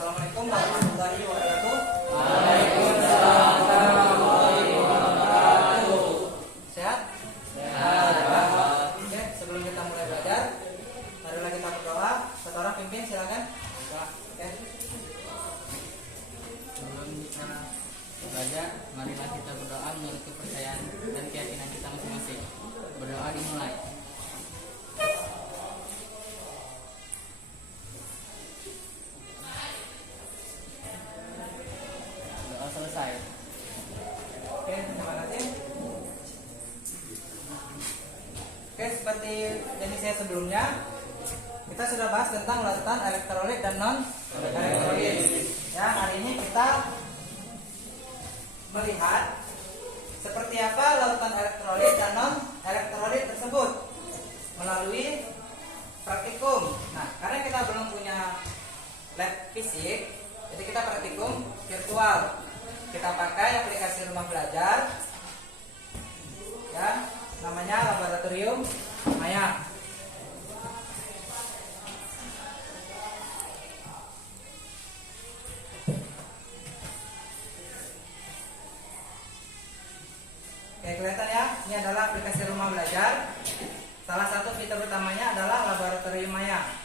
Assalamualaikum warahmatullahi wabarakatuh. Waalaikumsalam warahmatullahi wabarakatuh. Sehat? Sehat. Oke, sebelum kita mulai belajar, marilah kita berdoa. Satu orang pimpin, silakan. Oke. Sebelum kita belajar, marilah kita berdoa menurut kepercayaan dan keyakinan kita masing-masing. Berdoa dimulai. Doa selesai. Oke, terima kasih. Oke, seperti yang saya sebelumnya, kita sudah bahas tentang larutan elektrolit dan non elektrolit. Ya, hari ini kita melihat seperti apa larutan elektrolit dan non elektrolit tersebut melalui praktikum. Nah, karena kita belum punya lab fisik, jadi kita praktikum virtual. Kita pakai aplikasi rumah belajar, ya, namanya Laboratorium Maya. Oke, kelihatan ya, ini adalah aplikasi rumah belajar. Salah satu fitur utamanya adalah Laboratorium Maya.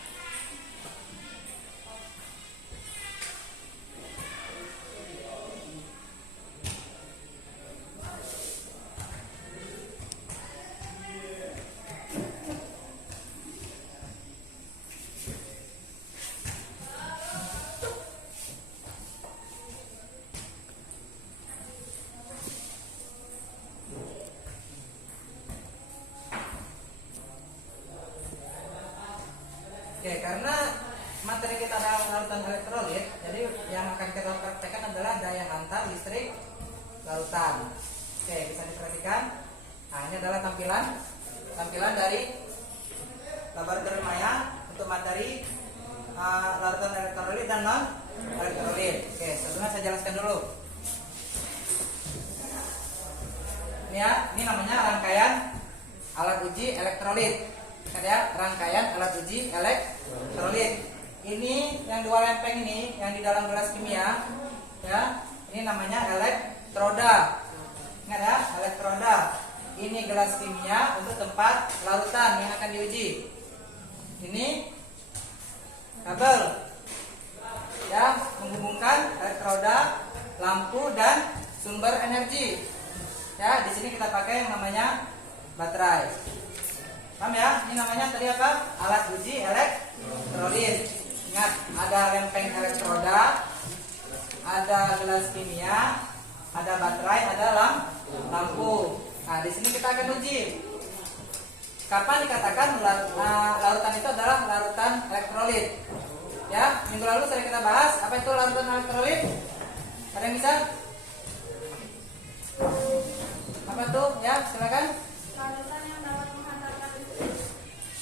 Oke, karena materi kita adalah larutan elektrolit, jadi yang akan kita praktekkan adalah daya hantar listrik larutan. Oke, bisa diperhatikan. Nah, ini adalah tampilan dari Laboratorium Maya untuk materi larutan elektrolit dan non elektrolit. Oke, sebelumnya saya jelaskan dulu. Ini ya, ini namanya rangkaian alat uji elektrolit. Ya, rangkaian alat uji elektrolit. Ini yang dua lempeng ini yang di dalam gelas kimia, ya. Ini namanya elektroda. Ingat ya, elektroda. Ini gelas kimia untuk tempat larutan yang akan diuji. Ini kabel, ya, menghubungkan elektroda, lampu dan sumber energi. Ya, di sini kita pakai yang namanya baterai. Paham ya? Ini namanya tadi apa? Alat uji elektrolit. Ingat, ada lempeng elektroda, ada gelas kimia, ada baterai, ada lampu. Nah, di sini kita akan uji. Kapan dikatakan larutan itu adalah larutan elektrolit? Ya, minggu lalu sudah kita bahas apa itu larutan elektrolit. Ada yang bisa? Apa tuh? Ya, silakan.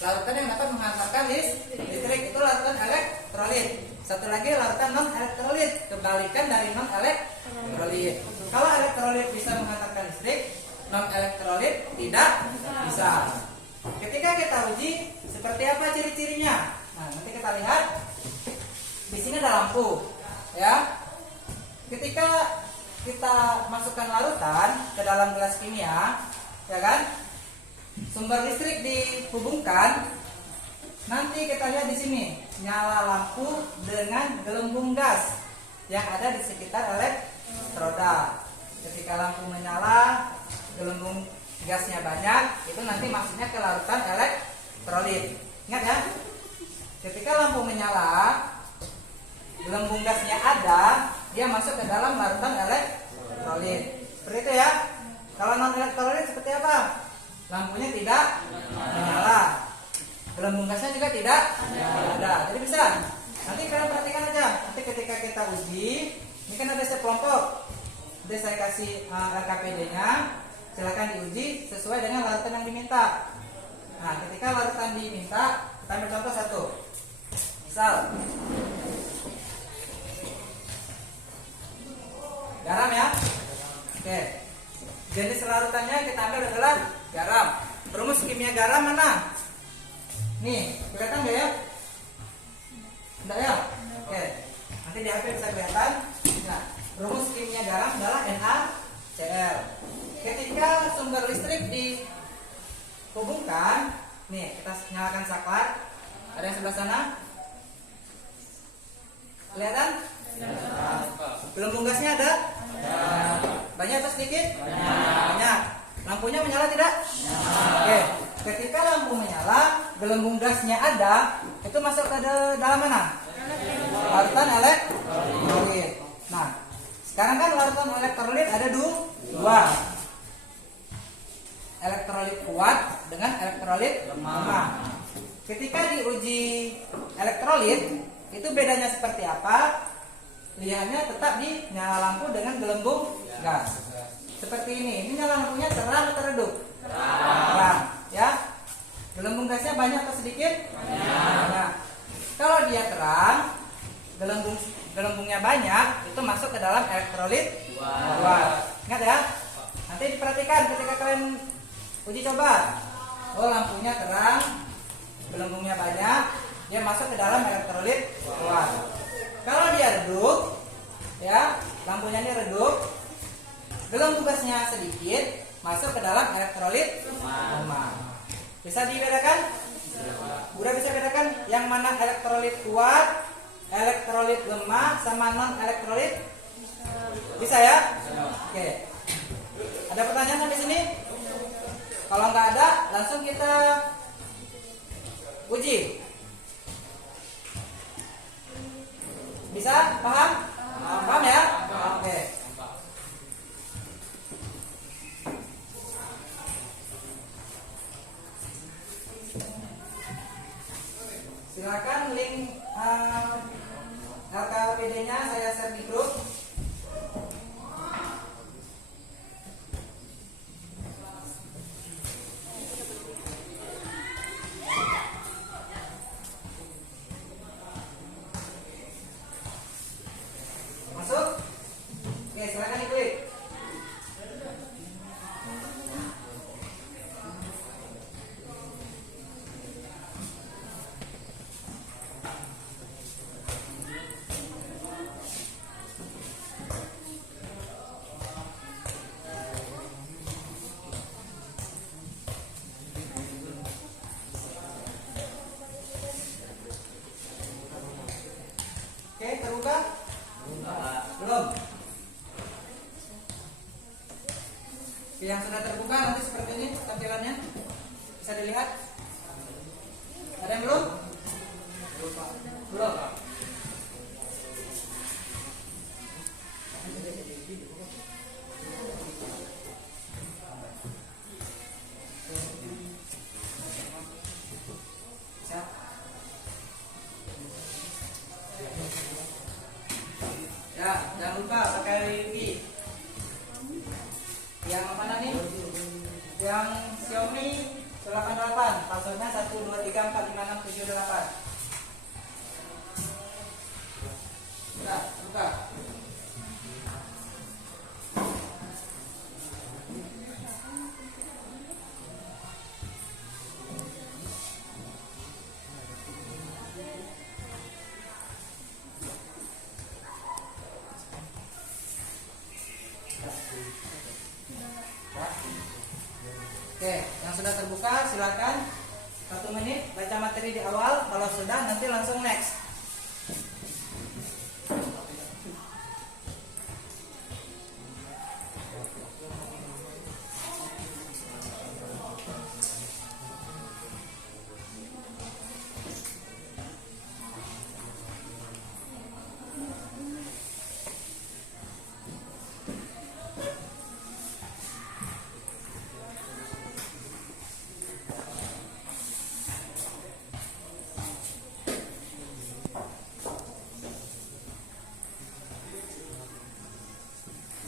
Larutan yang dapat menghantarkan listrik itu larutan elektrolit. Satu lagi larutan non elektrolit, kebalikan dari non elektrolit. Kalau elektrolit bisa menghantarkan listrik, non elektrolit tidak bisa. Ketika kita uji, seperti apa ciri-cirinya? Nah, nanti kita lihat. Di sini ada lampu, ya. Ketika kita masukkan larutan ke dalam gelas kimia, ya kan? Sumber listrik dihubungkan. Nanti kita lihat di sini nyala lampu dengan gelembung gas yang ada di sekitar elektroda. Ketika lampu menyala, gelembung gasnya banyak, itu nanti maksudnya ke larutan elektrolit. Ingat ya, ketika lampu menyala, gelembung gasnya ada, dia masuk ke dalam larutan elektrolit. Seperti itu ya. Kalau non elektrolit seperti apa? Lampunya tidak menyala, gelembung gasnya juga tidak ada. Jadi bisa. Nanti kalian perhatikan aja. Nanti ketika kita uji, ini kan ada step kelompok. Nanti saya kasih LKPD-nya. Silakan diuji sesuai dengan larutan yang diminta. Nah, ketika larutan diminta, kita ambil contoh satu. Misal, garam ya. Oke. Jenis larutannya kita ambil adalah garam. Perumus kimia garam mana? Nih, kelihatan nggak ya? Enggak ya? Oke. Nanti di HP bisa kelihatan. Nah, rumus kimia garam adalah NaCl. Ketika sumber listrik dihubungkan, nih kita nyalakan saklar. Ada yang sebelah sana? Kelihatan? Gelembung gasnya ada? Banyak atau sedikit? Banyak. Lampunya menyala tidak? Oke. Ketika lampu menyala, gelembung gasnya ada, itu masuk ke dalam mana? Larutan elektrolit. Nah, sekarang kan larutan elektrolit ada dua. Elektrolit kuat dengan elektrolit lemah. Ketika diuji elektrolit, itu bedanya seperti apa? Lihatnya tetap di nyala lampu dengan gelembung gas. Seperti ini nyala lampunya terang atau redup? Terang, ya. Gelembung gasnya banyak atau sedikit? Banyak. Kalau dia terang, gelembungnya banyak, itu masuk ke dalam elektrolit kuat. Ingat ya. Nanti diperhatikan ketika kalian uji coba. Oh, lampunya terang, gelembungnya banyak, dia masuk ke dalam elektrolit kuat. Kalau dia redup, ya, lampunya ini redup, gelembung gasnya sedikit, masuk ke dalam elektrolit lemah. Bisa dibedakan? Udah bisa bedakan yang mana elektrolit kuat, elektrolit lemah, sama non elektrolit? Bisa ya? Oke. Ada pertanyaan sampai sini? Kalau nggak ada, langsung kita uji. Bisa? Paham? Paham ya? Oke. Silakan link LKPD-nya saya share di grup. Masuk? Oke, silakan diklik. Oke, terbuka? Belum. Yang sudah terbuka nanti seperti ini tampilannya. Bisa dilihat. Ada yang belum? Belum. Bisa. Ya, jangan lupa pakai wifi. Yang mana nih? Yang Xiaomi 88, passwordnya 123456788. Nah, buka. Oke, yang sudah terbuka silakan 1 menit baca materi di awal. Kalau sudah nanti langsung next.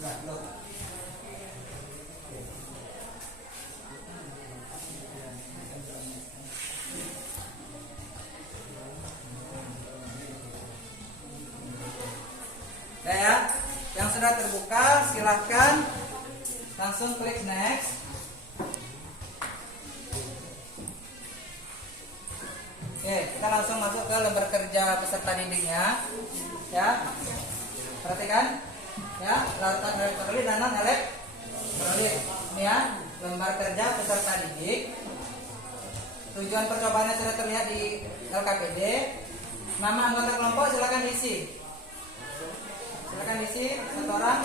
Belum. Nah ya, yang sudah terbuka silahkan langsung klik next. Oke, kita langsung masuk ke lembar kerja peserta didiknya. Ya, perhatikan ya, larutan elektrolit dan non elektrolit. Ini ya, lembar kerja peserta didik. Tujuan percobaannya sudah terlihat di LKPD. Nama anggota kelompok silakan diisi. Silakan diisi satu orang.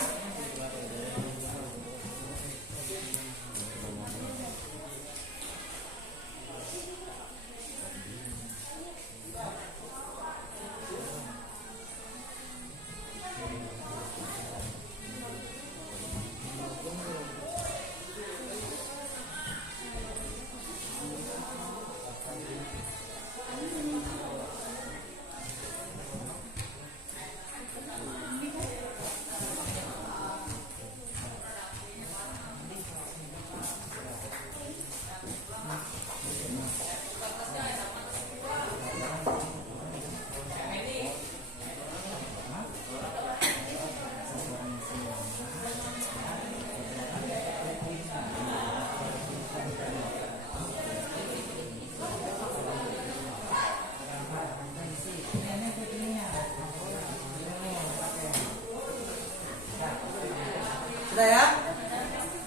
Sudah ya?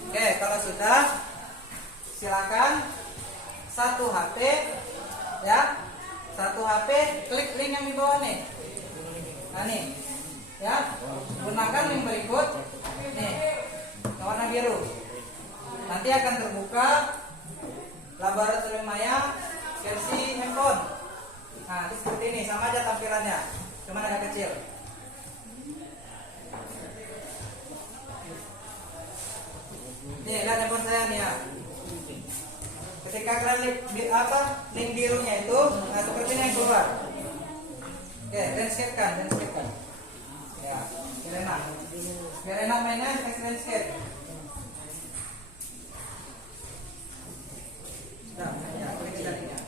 Oke, kalau sudah silakan satu HP ya. Satu HP klik link yang di bawah nih. Nah nih. Ya. Gunakan link berikut nih. Yang warna biru. Nanti akan terbuka laboratorium maya versi handphone. Nah, ini seperti ini, sama aja tampilannya. Cuma agak kecil. Nih, lihat handphone saya nih ya. Ketika kalian link birunya itu, nah seperti ini yang keluar. Oke, landscape-kan. Ya, biar enak mainnya, text landscape. Nah, ya, klik linknya.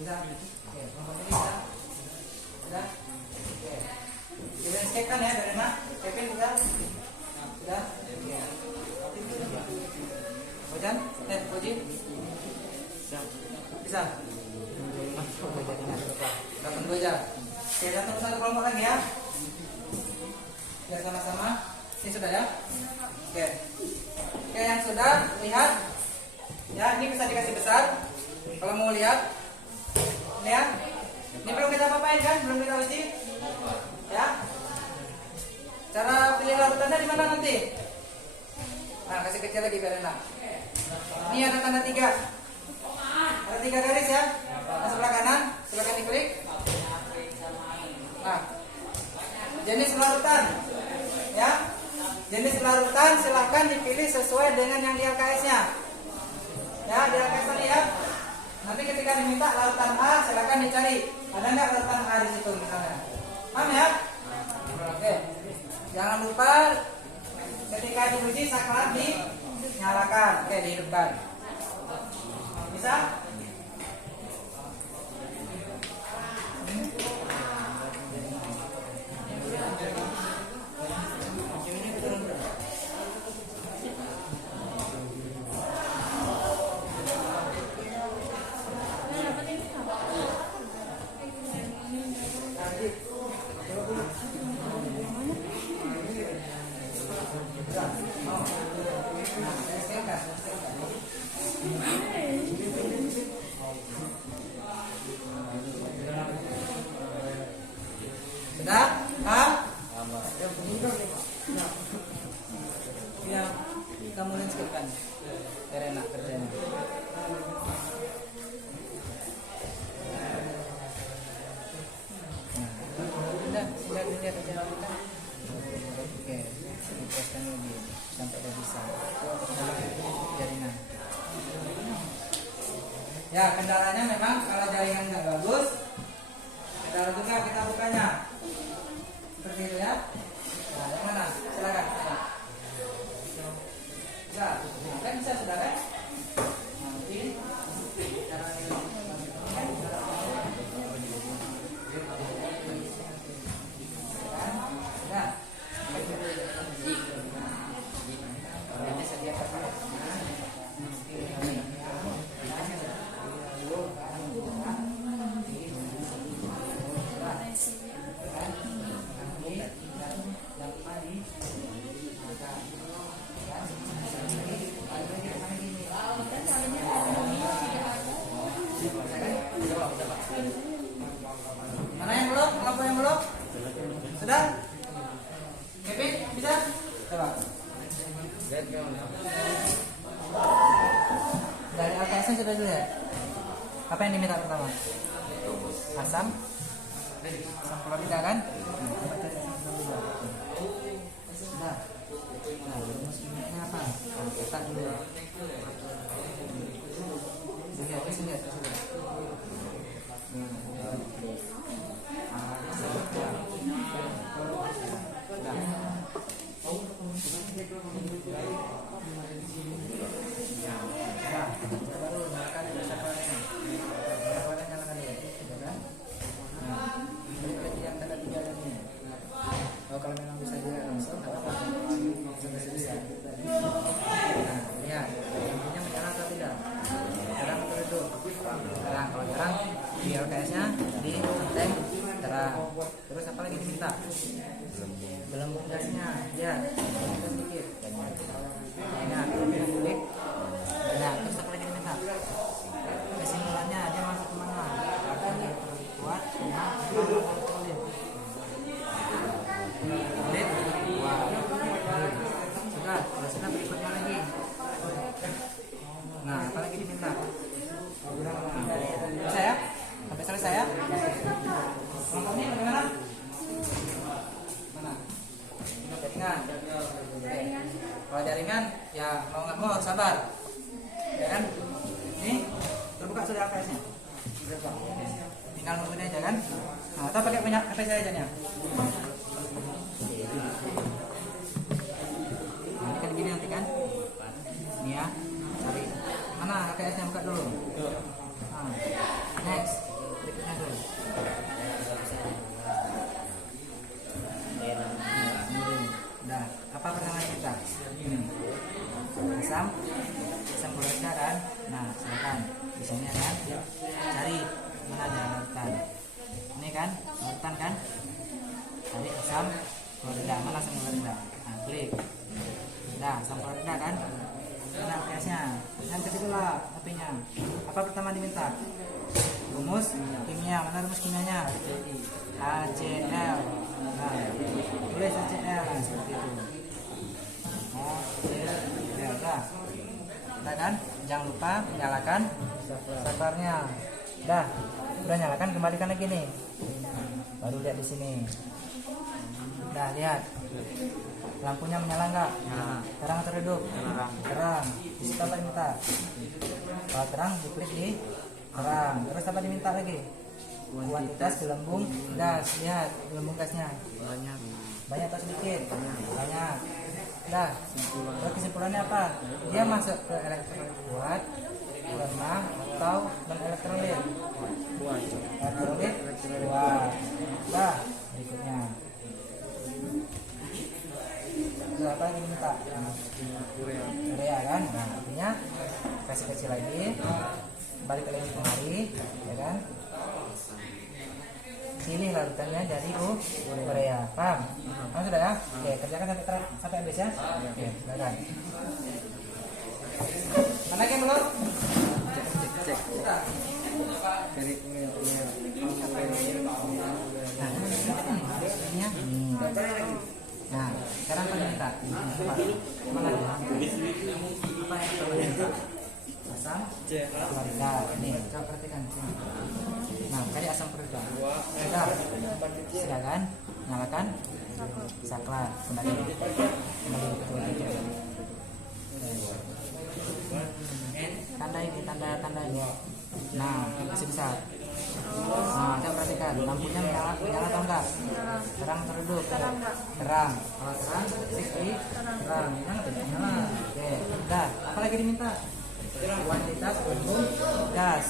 Bisa. Oke, bisa. Sudah. Oke. Di-landscape-kan ya, dari mana? Kevin sudah? Sudah? Bojan? Boji? Bisa? 82 jam. Oke, datang satu kelompok lagi ya. Biar sama-sama. Ini sudah ya? Oke. Oke, yang sudah lihat. Ya, ini bisa dikasih besar. Kalau mau lihat, ini ya. Ini belum kita apa-apain kan? Belum kita uji. Ya. Cara pilih larutannya di mana nanti? Nah, kasih kecil lagi biar enak. Ini ada tanda 3. Ada 3 garis ya. Nah, sebelah kanan, silakan diklik. Nah, jenis larutan. Ya. Jenis larutan silahkan dipilih sesuai dengan yang di LKS-nya. Ya, di LKS tadi ya. Nanti ketika diminta larutan A, silakan dicari. Ada nggak larutan A di situ misalnya? Paham ya? Oke. Jangan lupa ketika diuji saklar dinyalakan. Oke, dihidupkan. Bisa? Sudah? Paham? Ya, kamu landscape-kan. Biar enak kerjanya. Sudah dilihat aja kita. Oke, dipaskan lagi sampai dia bisa. Jaringan. Ya, kendalanya memang kalau jaringan nggak bagus, kendala juga kita bukanya. Seperti itu ya. Nah, yang mana? Silakan. Bisa. Kan bisa sudah kan? Nanti caranya kan? Sudah? Kevin, bisa? Coba. Dari LKS-nya sudah dulu ya? Apa yang diminta pertama? Asam klorida kan? Sudah. Nah, rumusnya apa? Nah, letak dulu. Lihat, kasih lihat. Kalau memang bisa juga langsung, apa? Bisa. Nah, lihat, lampunya menyala atau tidak? Terang atau redup? Terang. Kalau terang, di LKS-nya di konten terang. Terus apa lagi diminta? Gelembung gasnya, lihat, sedikit. Nah, klik. Nah, terus apa lagi diminta? Kesimpulannya dia masuk kemana? Kuat, sudah berikutnya lagi. Nah, apa lagi diminta? Bisa ya? Sampai selesai ya? Kelompoknya bagaimana? Mana? Jaringan. Kalau jaringan, ya mau nggak mau sabar, ya kan? Ini terbuka sudah APS-nya. Tinggal nungguin aja kan? Nah, atau pakai banyak APS aja nih. Gini nanti kan, ini ya, cari mana APS-nya, buka dulu. Nah, next, berikutnya dulu. Nah, apa pertama kita? Asam klorida kan? Nah, silakan di sini kan, cari mana ada larutan. Ini kan, larutan kan? Cari asam klorida, mana asam klorida? Nah, klik. Nah, asam klorida kan? Ini APS-nya. Yang kedua HP-nya. Apa pertama diminta? Rumus kimia. Mana rumus kimianya? HCl. Nah, tulis HCl seperti itu. HCl. Dah kan? Jangan lupa nyalakan saklarnya. Dah, udah nyalakan, kembalikan lagi nih. Baru lihat di sini. Dah, lihat. Lampunya menyala nggak? Terang atau redup? Terang. Di situ apa diminta? Kalau terang, diklik di terang. Terus apa diminta lagi? Kuantitas gelembung gas. Lihat gelembung gasnya. Banyak atau sedikit? Banyak. Dah. Terus kesimpulannya apa? Dia masuk ke elektrolit kuat, lemah, atau non elektrolit? Elektrolit kuat. Dah. Berikutnya. Apa yang diminta? Urea kan? Nah, artinya kasih kecil lagi, balik lagi kemari, ya kan? Pilih larutannya dari urea, paham? Kamu sudah ya? Oke, kerjakan sampai habis ya. Oke, silakan. Mana yang belum? Cek. Dari urea. Nah, sekarang apa diminta? Mana ada? Apa yang kita minta? Asam klorida. Nih, coba perhatikan sini. Nah, cari asam klorida. Sudah. Silakan nyalakan saklar. Kembali betul aja. Tanda ini. Nah, masih bisa. Nah, coba perhatikan lampunya menyala atau enggak? Terang atau redup? Terang. Kalau terang, klik di terang. Nyala. Oke, udah. Apa lagi diminta? Kuantitas gelembung gas.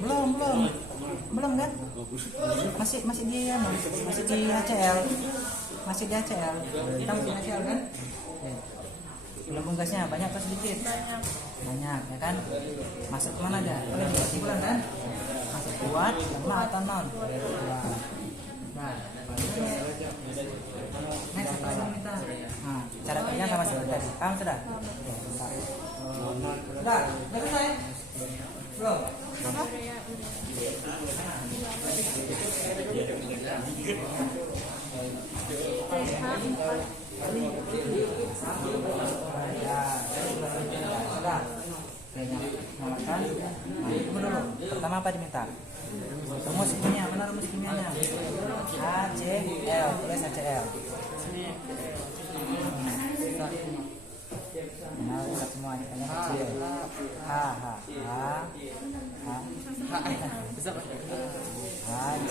Belum kan? Masih di HCl. Masih di HCl. Kita masih HCl kan? Gelembung gasnya banyak atau sedikit? Banyak, ya kan? Masuk kemana dia? Kesimpulan kan? Masuk kuat, lemah atau non? Nah, next apa yang minta? Nah, cara kerja sama seperti tadi. Paham sudah? Sudah selesai? Belum? Apa? Ya, sudah. Oke, nyalakan. Nah, tunggu dulu. Pertama apa diminta? Rumus kimia, mana rumus kimianya? HCl, tulis HCl. Nah, lihat semua ini kecil. H, H, H, H, H, C,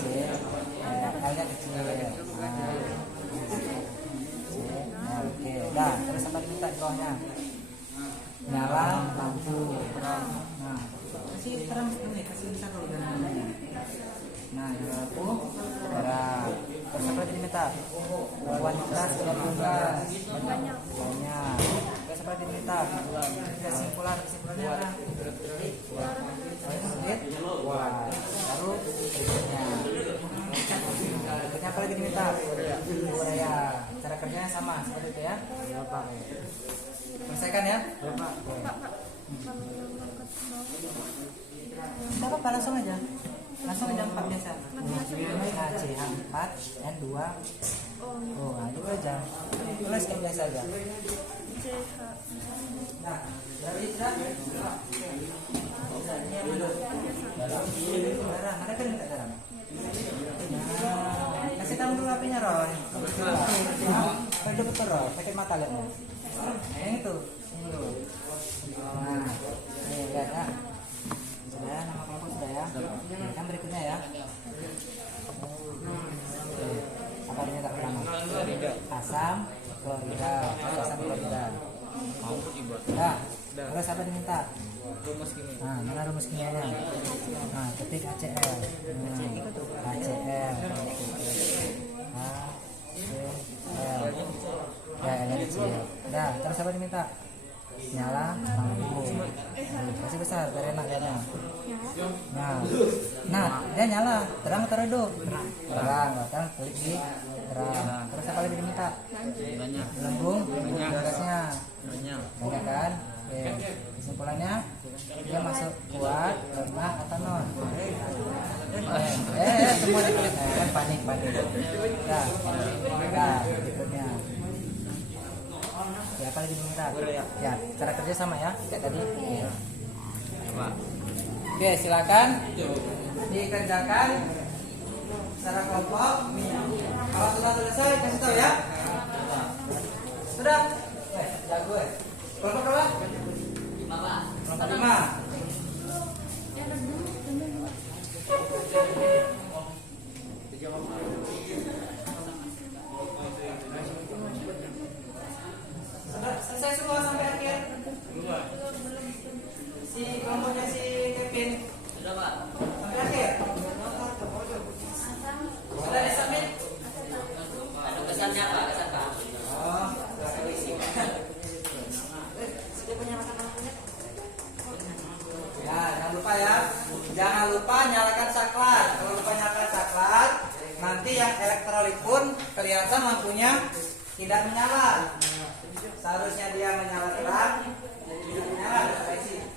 L-nya kecil. Oke, dah. Terus apa diminta di bawahnya? Nyala lampu. Nah, kasih terang ini, kasih besar dulu dan namanya. Nah, nyala lampu merah. Terus apa diminta? Kuantitas gas banyak. Terus apa diminta? Kesimpulannya apa? Sedikit. Wah, baru berikutnya. Berikutnya apa lagi diminta? Urea. Cara kerjanya sama seperti itu ya? Ya Pak. Selesaikan ya? Ya Pak. Tidak apa-apa, langsung aja 4 biasa. HCH4 N2 oh, nah, itu aja. Tulis kayak biasa aja. Nah, dari darah, mana kan minta darah? Nah, kasih tahu dulu apinya Roy. Pakai betul Roy, pakai mata lihat. Yang itu, ini dulu. Nah, ini lihat ya. Sudah, nama kelompok sudah ya. Kan berikutnya ya. Apa ini tak pertama? Asam klorida. Nah, terus apa diminta? Rumus kimia. Nah, mana rumus kimianya? Nah, ketik HCl. HCl. Ya, L kecil. Nah, terus apa diminta? Nyala lampu. Kasih besar, biar enak lihatnya. Nah, dia nyala. Terang atau redup? Terang, klik di terang. Terus apa lagi diminta? Banyak. Lembung, gasnya Banyak. kan? Oke. Kesimpulannya dia masuk kuat, lemah atau non? Semua diklik. Kan panik. Nah, berikutnya. Ya, apa lagi diminta? Ya, cara kerja sama ya, kayak tadi. Ya. Oke, silakan dikerjakan secara kelompok. Kalau sudah selesai, kasih tahu ya. Sudah? Jago ya. Kelompok berapa? 5. Kelompok 5. Selesai semua sampai akhir. Si kelompoknya si Kevin sudah Pak sampai akhir. Sudah disubmit. Ada pesannya Pak, pesan Pak. Oh, sudah isi. Ya, jangan lupa ya. Jangan lupa nyalakan saklar. Kalau lupa nyalakan saklar, nanti yang elektrolit pun kelihatan lampunya tidak menyala. Seharusnya dia menyala terang, jadi tidak menyala. Isi.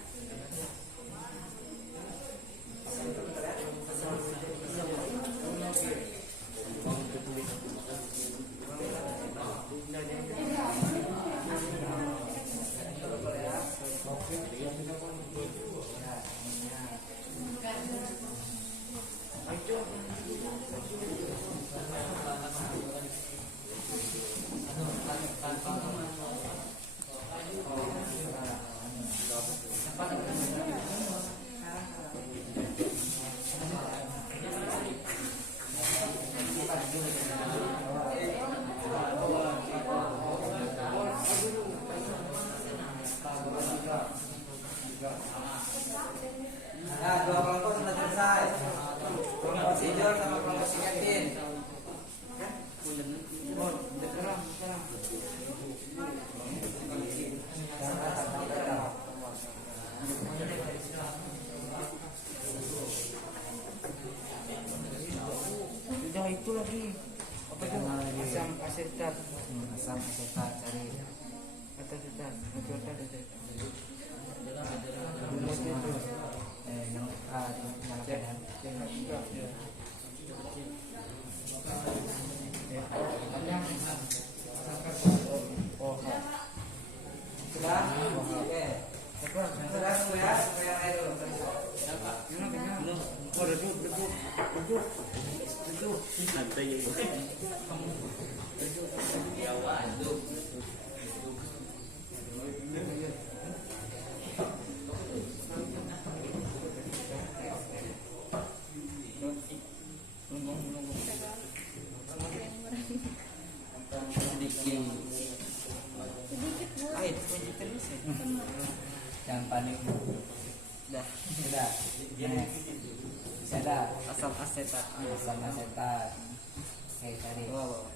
Nah, 2 kelompok sudah selesai. Kelompok si Jor sama kelompok si Kevin. Sudah itu lagi. Apa itu? Asam asetat. Asam asetat cari. Asetat. Yang nyalakan ya. Sudah? Oke. Sudah semua ya? Supaya lain dulu. Jangan panik. Sudah. Sudah. Sudah. Asam asetat. Asam asetat. Oke, cari. Wow.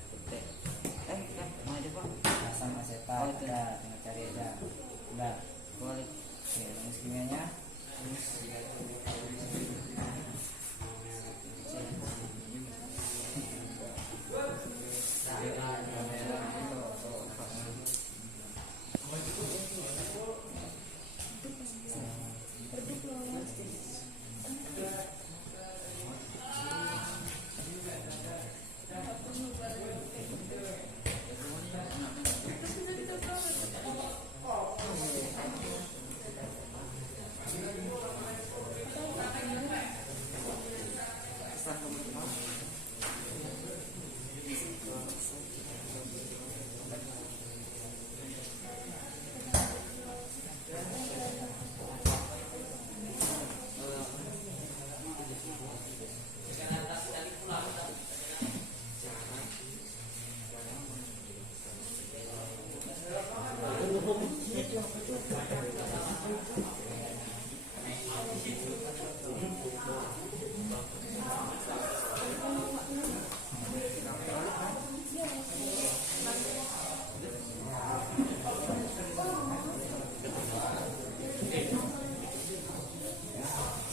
Mana dia, Pak? Asam asetat. Udah, tinggal cari aja. Udah. Balik. Oke, rumus kimianya.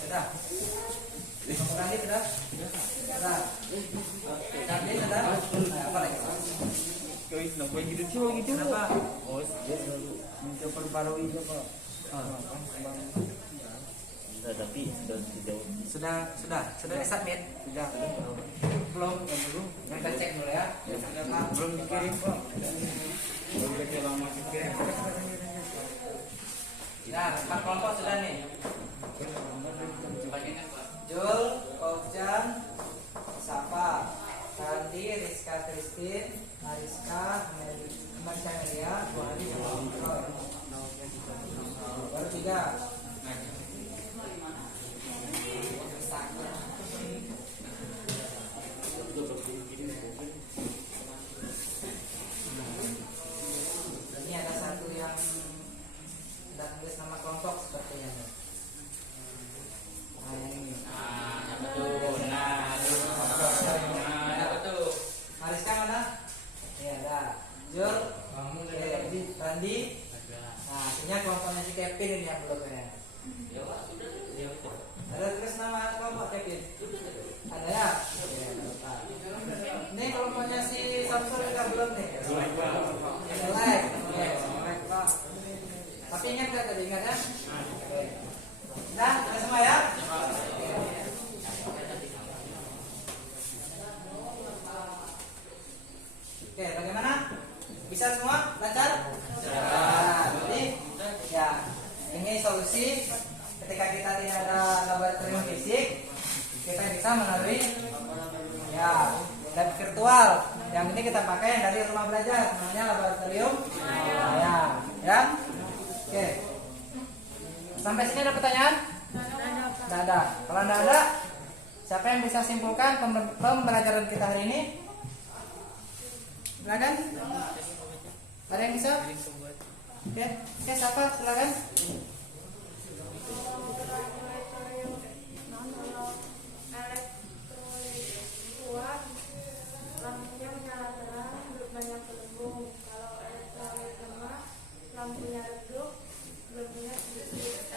Sudah. Tadi sudah. Sudah. Tadi sudah. Nah, apa lagi? Kenapa? Memperbarui apa? Tapi sudah dijawab. Sudah submit. Sudah. Belum. Kita cek dulu ya. Sudah, Pak. Belum dikirim kok. Belum lama dikirim. Nah, 4 kelompok sudah nih. Jul, Fauzan, Safa, Kandi, Rizka Kristin, Mariska, Marsha Melia, Buhari, baru 3. Ini ada satu yang tidak tulis nama kelompok sepertinya nih. Nah, yang ini. Mariska mana? Iya, ada. Jul, Randi. Nah, artinya kelompoknya si Kevin ini yang belum ya. Ada tulis nama kelompok Kevin? Ada ya? Iya, lupa. Ini kelompoknya si Samsul juga belum nih. Like. Oke, like, Pak. Tapi ingat gak tadi, ingat ya? Oke. Nah, sudah semua ya? Oke, bagaimana? Bisa semua? Lancar? Nah, jadi ya, ini solusi ketika kita tidak ada laboratorium fisik, kita bisa melalui ya lab virtual. Yang ini kita pakai yang dari rumah belajar, namanya laboratorium ya. Oke. Sampai sini ada pertanyaan? Tidak ada. Kalau tidak ada, siapa yang bisa simpulkan pembelajaran kita hari ini? Silakan. Ada yang bisa? Oke, siapa? Silakan. Lampunya menyala terang, banyak gelembung. Kalau elektrolit lemah, lampunya redup, gelembungnya sedikit.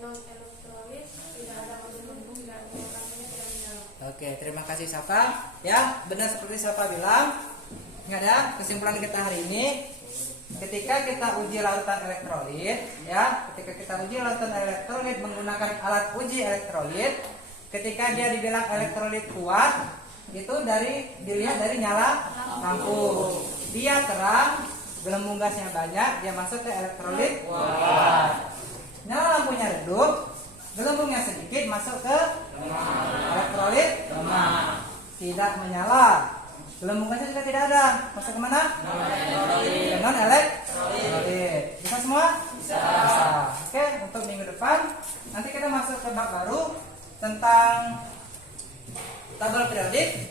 Non elektrolit tidak ada gelembung dan lampunya tidak menyala. Oke, terima kasih Safa. Ya, benar seperti Safa bilang. Ingat ya, kesimpulan kita hari ini, ketika kita uji lautan elektrolit, ya, ketika kita uji lautan elektrolit menggunakan alat uji elektrolit, ketika dia dibilang elektrolit kuat, itu dilihat dari nyala lampu. Dia terang, gelembung gasnya banyak, dia masuk ke elektrolit. Nyala lampunya redup, gelembungnya sedikit, masuk ke elektrolit. Tidak menyala, gelembung gasnya juga tidak ada, masuk ke mana? Ke non elektrolit. Bisa semua? Bisa. Oke, untuk minggu depan nanti kita masuk ke bab baru tentang tabel periodik.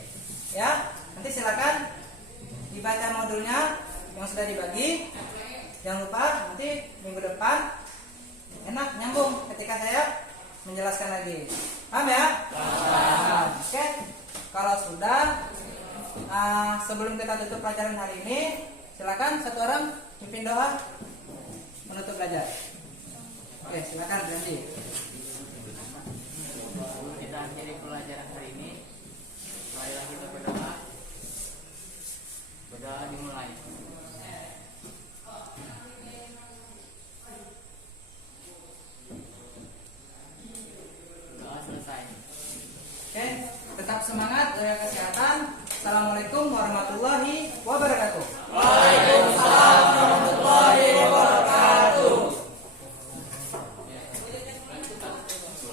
Ya, nanti silakan dibaca modulnya yang sudah dibagi. Jangan lupa nanti minggu depan enak nyambung ketika saya menjelaskan lagi. Paham ya? Paham. Oke. Kalau sudah, sebelum kita tutup pelajaran hari ini, silakan satu orang pimpin doa menutup belajar. Oke, silakan berhenti. Kita akhiri pelajaran hari ini. Marilah kita berdoa. Berdoa dimulai. Doa selesai. Oke, tetap semangat, jaga kesehatan. Assalamualaikum warahmatullahi wabarakatuh.